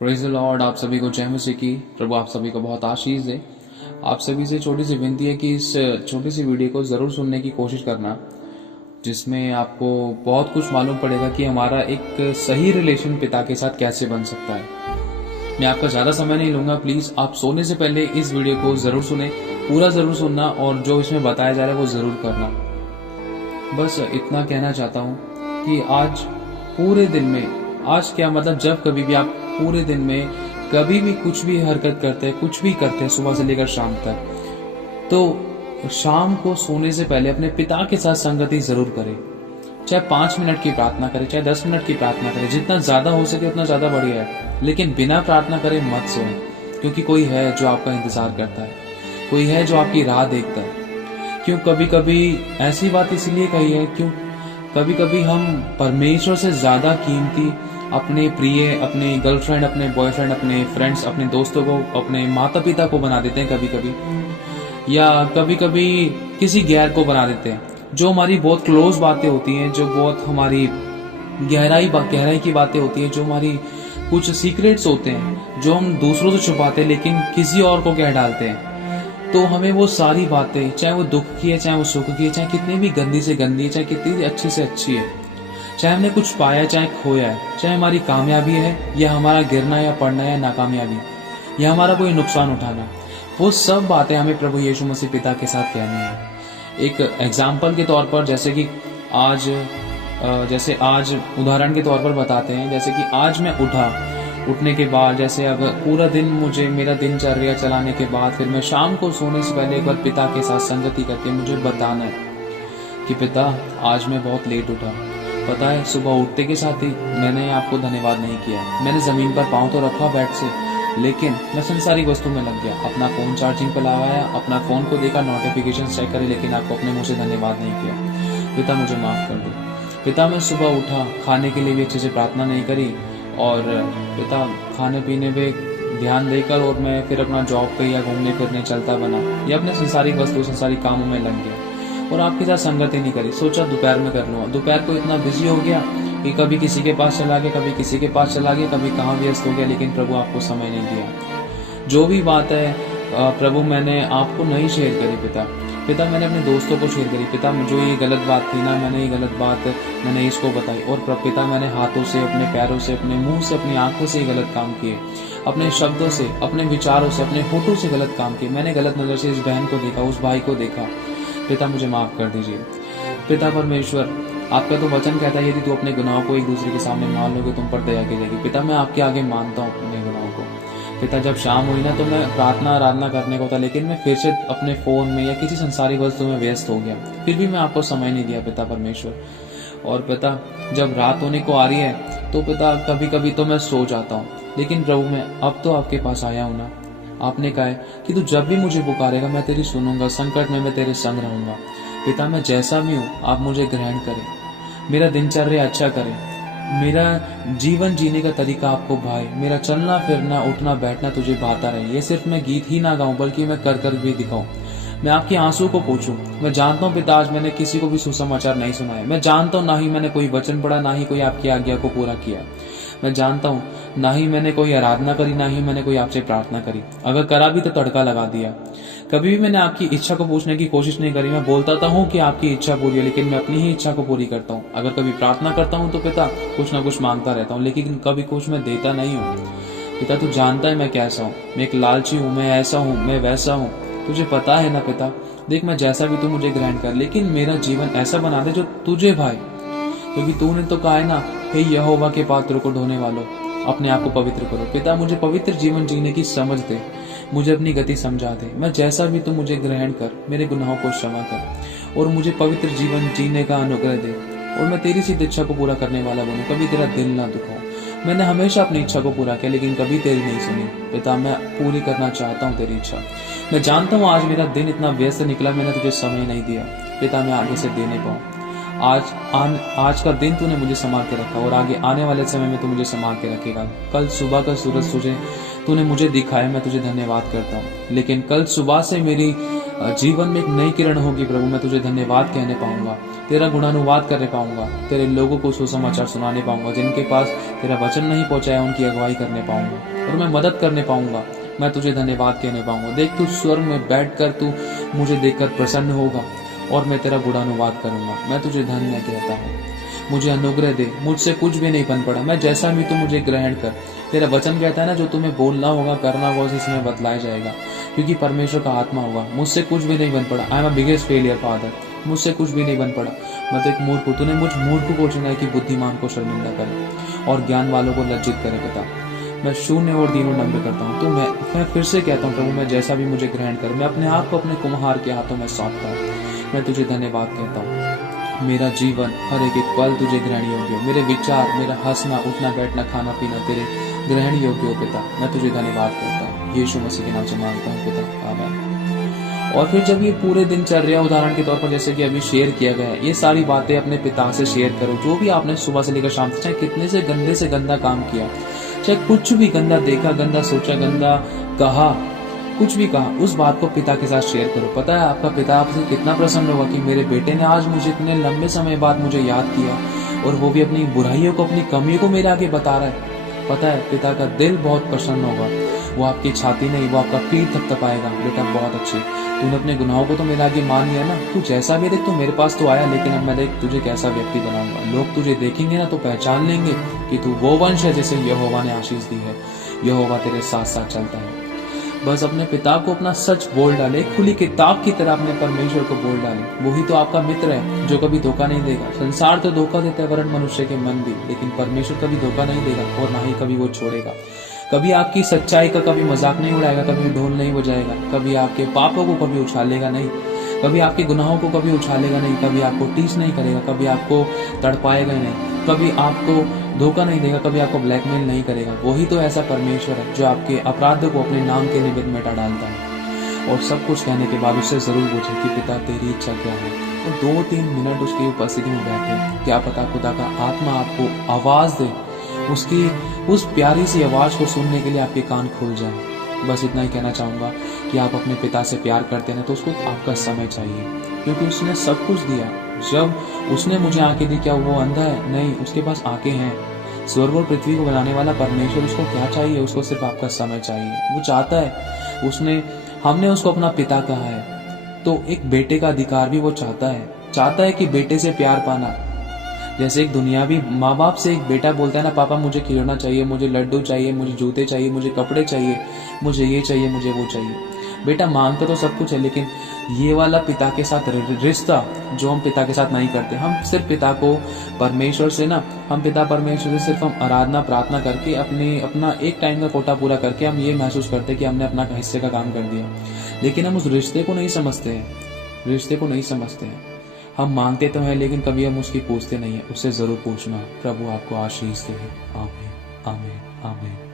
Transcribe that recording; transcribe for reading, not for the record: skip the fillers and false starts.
Praise the Lord. आप सभी को जय मसीह की। प्रभु आप सभी को बहुत आशीष दे। आप सभी से छोटी सी विनती है कि इस छोटी सी वीडियो को ज़रूर सुनने की कोशिश करना, जिसमें आपको बहुत कुछ मालूम पड़ेगा कि हमारा एक सही रिलेशन पिता के साथ कैसे बन सकता है। मैं आपका ज़्यादा समय नहीं लूँगा। प्लीज़ आप सोने से पहले इस वीडियो को ज़रूर सुने, पूरा ज़रूर सुनना और जो इसमें बताया जा रहा है वो ज़रूर करना। बस इतना कहना चाहता हूँ कि आज पूरे दिन में, आज क्या मतलब, जब कभी भी आप पूरे दिन में कभी भी कुछ भी हरकत करते हैं, कुछ भी करते हैं सुबह से लेकर शाम तक, तो शाम को सोने से पहले अपने पिता के साथ संगति जरूर करें। चाहे 5 मिनट की प्रार्थना करें, चाहे 10 मिनट की प्रार्थना करें, जितना ज्यादा हो सके उतना ज्यादा बढ़िया है। लेकिन बिना प्रार्थना करे मत सोएं, क्योंकि कोई है जो आपका इंतजार करता है, कोई है जो आपकी राह देखता है। क्यों कभी कभी ऐसी बात इसलिए कही है, क्यों कभी कभी हम परमेश्वर से ज्यादा कीमती अपने प्रिय, अपने गर्लफ्रेंड, अपने बॉयफ्रेंड, अपने फ्रेंड्स, अपने दोस्तों को, अपने माता पिता को बना देते हैं कभी कभी, या कभी कभी किसी गैर को बना देते हैं। जो हमारी बहुत क्लोज बातें होती हैं, जो बहुत हमारी गहराई की बातें होती हैं, जो हमारी कुछ सीक्रेट्स होते हैं, जो हम दूसरों से छुपाते हैं लेकिन किसी और को कह डालते हैं, तो हमें वो सारी बातें, चाहे वो दुख की है, चाहे वो सुख की है, चाहे कितनी भी गंदी से गंदी है, चाहे कितनी अच्छी से अच्छी है, चाहे हमने कुछ पाया चाहे खोया है, चाहे हमारी कामयाबी है या हमारा गिरना या पड़ना या नाकामयाबी या हमारा कोई नुकसान उठाना, वो सब बातें हमें प्रभु यीशु मसीह पिता के साथ कहनी है। एक एग्जाम्पल के तौर पर, जैसे आज उदाहरण के तौर पर बताते हैं, जैसे कि आज मैं उठने के बाद, जैसे अगर पूरा दिन मेरा दिनचर्या चलाने के बाद फिर मैं शाम को सोने से पहले एक बार पिता के साथ संगति करके मुझे बताना है कि पिता आज मैं बहुत लेट उठा। पता है, सुबह उठते के साथ ही मैंने आपको धन्यवाद नहीं किया। मैंने जमीन पर पांव तो रखा बेड से, लेकिन मैं संसारिक वस्तु में लग गया। अपना फोन चार्जिंग पर लगाया, अपना फोन को देखा, नोटिफिकेशन चेक करे, लेकिन आपको अपने मुंह से धन्यवाद नहीं किया। पिता मुझे माफ कर दो। पिता मैं सुबह उठा, खाने के लिए भी अच्छे से प्रार्थना नहीं करी, और पिता खाने पीने पे ध्यान देकर और मैं फिर अपना जॉब पे या घूमने फिरने चलता बना, या अपने संसारिक वस्तु, संसारिक कामों में लग गया और आपके साथ संगति नहीं करी। सोचा दोपहर में कर लूँगा। दोपहर को इतना बिजी हो गया कि कभी किसी के पास चला गया, कभी किसी के पास चला गया, कभी कहाँ व्यस्त हो गया, लेकिन प्रभु आपको समय नहीं दिया। जो भी बात है प्रभु मैंने आपको नहीं शेयर करी। पिता मैंने अपने दोस्तों को शेयर करी। पिता जो ये गलत बात थी ना, मैंने ये गलत बात मैंने इसको बताई। और पिता मैंने हाथों से, अपने पैरों से, अपने मुंह से, अपनी आंखों से गलत काम किए, अपने शब्दों से, अपने विचारों से, अपने होठों से गलत काम किए। मैंने गलत नजर से इस बहन को देखा, उस भाई को देखा। पिता मुझे माफ कर दीजिए। पिता परमेश्वर, आपका तो वचन कहता है यदि तू अपने गुनाहों को एक दूसरे के सामने मान लोगे तुम पर दया की जाएगी। पिता मैं आपके आगे मानता हूँ अपने गुनाहों को। पिता जब शाम हुई ना तो मैं प्रार्थना आराधना करने को था, लेकिन मैं फिर से अपने फोन में या किसी संसारिक वस्तु में व्यस्त हो गया। फिर भी मैं आपको समय नहीं दिया पिता परमेश्वर। और पिता जब रात होने को आ रही है तो पिता कभी कभी तो मैं सो जाता हूँ, लेकिन प्रभु मैं अब तो आपके पास आया हूँ ना। आपने कहा है कि तू जब भी मुझे पुकारेगा मैं तेरी सुनूंगा, संकट में मैं तेरे संग रहूंगा। पिता मैं जैसा भी हूँ आप मुझे ग्रहण करें, मेरा दिनचर्या अच्छा करें, मेरा जीवन जीने का तरीका आपको भाए, मेरा चलना फिरना उठना बैठना तुझे भाता रहे। ये सिर्फ मैं गीत ही ना गाऊं बल्कि मैं कर कर भी दिखाऊं। मैं आपके आंसू को पूछूं। मैं जानता हूं पिता आज मैंने किसी को भी सुसमाचार नहीं सुनाया। मैं जानता हूं ना ही मैंने कोई वचन पढ़ा, ना ही कोई आपकी आज्ञा को पूरा किया। मैं जानता हूं ना ही मैंने कोई आराधना करी, ना ही मैंने कोई आपसे प्रार्थना करी। अगर करा भी तो तड़का लगा दिया। कभी भी मैंने आपकी इच्छा को पूछने की कोशिश नहीं करी। मैं बोलता हूँ कि आपकी इच्छा पूरी है, लेकिन मैं अपनी ही इच्छा को पूरी करता हूँ। अगर कभी प्रार्थना करता हूँ तो पिता कुछ ना कुछ मांगता रहता हूँ, लेकिन कभी कुछ मैं देता नहीं हूँ। पिता तू जानता है मैं कैसा हूँ, मैं एक लालची हूँ, मैं ऐसा हूँ, मैं वैसा हूँ, तुझे पता है ना पिता। देख मैं जैसा भी तू मुझे ग्रहण कर, लेकिन मेरा जीवन ऐसा बना दे जो तुझे भाई, क्योंकि तूने तो कहा है ना, हे यहोवा के पात्रों को ढोने वालों अपने आप को पवित्र करो। पिता मुझे पवित्र जीवन जीने की समझ दे, मुझे अपनी गति समझा दे। मैं जैसा भी तू मुझे ग्रहण कर, मेरे गुनाहों को क्षमा कर और मुझे पवित्र जीवन जीने का अनुग्रह दे, और मैं तेरी सिद्ध इच्छा को पूरा करने वाला बनूं। कभी तेरा दिल ना दुखाऊं। मैंने हमेशा अपनी इच्छा को पूरा किया, लेकिन कभी तेरी नहीं सुनी। पिता मैं पूरी करना चाहता हूँ तेरी इच्छा। मैं जानता हूँ आज मेरा दिन इतना व्यस्त निकला, मैंने तुझे समय नहीं दिया। पिता मैं आगे से दे नहीं पाऊँ। आज का दिन तूने मुझे संभाल के रखा और आगे आने वाले समय में तू मुझे संभाल के रखेगा। कल सुबह का सूरज तूने मुझे दिखाया, मैं तुझे धन्यवाद करता हूँ। लेकिन कल सुबह से मेरी जीवन में एक नई किरण होगी प्रभु। मैं तुझे धन्यवाद कहने पाऊंगा, तेरा गुणानुवाद करने पाऊंगा, तेरे लोगों को सुसमाचार सुनाने पाऊंगा, जिनके पास तेरा वचन नहीं पहुंचा है उनकी अगुवाई करने पाऊंगा और मैं मदद करने पाऊंगा। मैं तुझे धन्यवाद कहने पाऊंगा। देख, तू स्वर्ग में बैठकर तू मुझे देखकर प्रसन्न होगा और मैं तेरा गुणानुवाद करूंगा। मैं तुझे धन्य कहता हूँ। मुझे अनुग्रह दे, मुझसे कुछ भी नहीं बन पड़ा, मैं जैसा भी तू मुझे ग्रहण कर। तेरा वचन कहता है ना, जो तुम्हें बोलना होगा, करना होगा, उसी समय बतलाया जाएगा, क्योंकि परमेश्वर का आत्मा होगा। मुझसे कुछ भी नहीं बन पड़ा। I am a biggest failure father. मुझसे कुछ भी नहीं बन पड़ा। मैं तो एक मूर्ख हूँ। तूने मुझ मूर्ख को चुना है कि बुद्धिमान को शर्मिंदा करे और ज्ञान वालों को लज्जित करे पिता। मैं शून्य और दीनों नम्र करता हूँ। तो मैं फिर से कहता हूँ प्रभु, मैं जैसा भी मुझे ग्रहण कर। मैं अपने आप को अपने कुम्हार के हाथों में सौंपता हूँ। मैं तुझे धन्यवाद कहता हूँ। मेरा जीवन हर एक पल तुझे ग्रहण योग्य हो। मेरे विचार, मेरा हंसना, उठना, बैठना, खाना पीना तेरे ग्रहण योग्य हो पिता। मैं तुझे धन्यवाद करता हूँ। यीशु मसीह के नाम से मांगता हूँ पिता, आमीन। और फिर जब ये पूरे दिनचर्या उदाहरण के तौर पर जैसे कि अभी शेयर किया गया है, ये सारी बातें अपने पिता से शेयर करो। जो भी आपने सुबह से लेकर शाम तक चाहे कितने से गंदा काम किया, चाहे कुछ भी गंदा देखा, गंदा सोचा, गंदा कहा, कुछ भी कहा, उस बात को पिता के साथ शेयर करो। पता है आपका पिता आपसे कितना प्रसन्न होगा कि मेरे बेटे ने आज मुझे इतने लंबे समय बाद मुझे याद किया और वो भी अपनी बुराइयों को, अपनी कमियों को मेरे आगे बता रहा है। पता है पिता का दिल बहुत प्रसन्न होगा। वो आपकी छाती नहीं, वो आपका पीठ थपथपाएगा। बेटा बहुत अच्छे, तूने अपने गुनाहों को तो मेरे आगे मान लिया ना। तू जैसा भी देख, तू मेरे पास तो आया, लेकिन अब मैं देख तुझे कैसा व्यक्ति बनाऊंगा। लोग तुझे देखेंगे ना तो पहचान लेंगे कि तू वो वंश है जिसे यहोवा ने आशीष दी है। यहोवा तेरे साथ साथ चलता है। बस अपने पिता को अपना सच बोल डाले, खुली किताब की तरह अपने परमेश्वर को बोल डाले। वही तो आपका मित्र है जो कभी धोखा नहीं देगा। संसार तो धोखा देता है, वरन मनुष्य के मन भी, लेकिन परमेश्वर कभी धोखा नहीं देगा और ना ही कभी वो छोड़ेगा। कभी आपकी सच्चाई का कभी मजाक नहीं उड़ाएगा, कभी ढोल नहीं बजाएगा, कभी आपके पापों को कभी उछालेगा नहीं, कभी आपके गुनाहों को कभी उछालेगा नहीं, कभी आपको टीच नहीं करेगा, कभी आपको तड़पाएगा नहीं, कभी आपको धोखा नहीं देगा, कभी आपको ब्लैकमेल नहीं करेगा। वही तो ऐसा परमेश्वर है जो आपके अपराधों को अपने नाम के निमित्त मिटा डालता है। और सब कुछ कहने के बाद उससे जरूर पूछे कि पिता तेरी इच्छा क्या है। और 2-3 मिनट उसकी उपस्थिति में बैठे। क्या पता खुदा का आत्मा आपको आवाज दे, उसकी उस प्यारी सी आवाज को सुनने के लिए आपके कान खुल जाए। बस इतना ही कहना चाहूंगा कि आप अपने पिता से प्यार करते हैं तो उसको आपका समय चाहिए, क्योंकि उसने सब कुछ दिया। जब उसने मुझे आंखें दी, क्या वो अंधा है? नहीं, उसके पास आंखें हैं। स्वर्ग और पृथ्वी को बनाने वाला परमेश्वर, उसको क्या चाहिए? उसको सिर्फ आपका समय चाहिए। वो चाहता है, हमने उसको अपना पिता कहा है, तो एक बेटे का अधिकार भी वो चाहता है कि बेटे से प्यार पाना। जैसे एक दुनियावी माँ बाप से एक बेटा बोलता है ना, पापा मुझे खिलौना चाहिए, मुझे लड्डू चाहिए, मुझे जूते चाहिए, मुझे कपड़े चाहिए, मुझे ये चाहिए, मुझे वो चाहिए। बेटा मांगता तो सब कुछ है, लेकिन ये वाला पिता के साथ रिश्ता जो हम पिता के साथ नहीं करते। हम सिर्फ पिता को परमेश्वर से ना, हम पिता परमेश्वर से सिर्फ हम आराधना प्रार्थना करके अपना एक टाइम का कोटा पूरा करके हम ये महसूस करते कि हमने अपना हिस्से का काम कर दिया, लेकिन हम उस रिश्ते को नहीं समझते हैं। हम मांगते तो हैं, लेकिन कभी हम उसकी पूछते नहीं है। उससे जरूर पूछना। प्रभु आपको आशीष दे। आमीन, आमीन, आमीन।